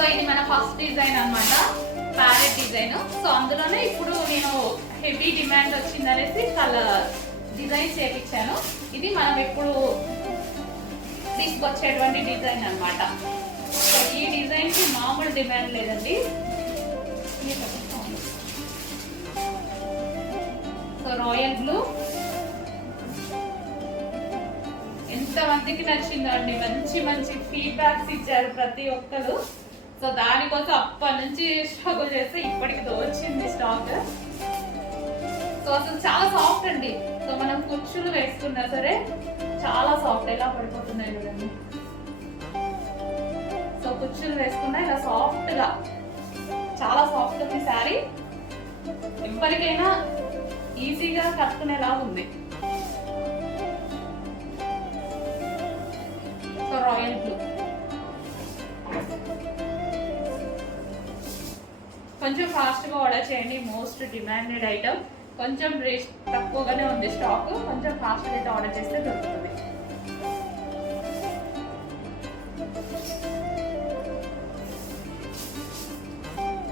So ఇది మన first design అన్నమాట, ప్యారెట్ డిజైన్. సో అందులోనే ఇప్పుడు నేను హెవీ డిమాండ్ వచ్చిందనేసి కలర్ డిజైన్ చేయించాను. ఇది మనం ఇప్పుడు తీసుకొచ్చేటువంటి డిజైన్ అన్నమాట. సో ఈ డిజైన్ కి మామూలు డిమాండ్ లేదండి. సో రాయల్ బ్లూ ఎంత మందికి నచ్చిందండి, మంచి మంచి ఫీడ్బ్యాక్స్ ఇచ్చారు ప్రతి ఒక్కరు. సో దానికోసం అప్పటి నుంచి స్ట్రగుల్ చేస్తే ఇప్పటికి వచ్చింది స్టాక్. సో అసలు చాలా సాఫ్ట్ అండి. సో మనం కుర్చీలు వేసుకున్నా సరే చాలా సాఫ్ట్, ఎలా పడిపోతున్నాయి చూడండి. సో కుర్చీలు వేసుకున్నా ఇలా సాఫ్ట్ గా చాలా సాఫ్ట్ ఉంది శారీ. ఎవరికైనా ఈజీగా కట్టుకునేలా ఉంది. సో రాయల్ బ్లూ కొంచెం ఫాస్ట్ గా ఆర్డర్ చేయండి, మోస్ట్ డిమాండెడ్ ఐటమ్. కొంచెం రేట్ తక్కువగానే ఉంది స్టాక్, కొంచెం ఫాస్ట్ గా అయితే ఆర్డర్ చేస్తే దొరుకుతుంది.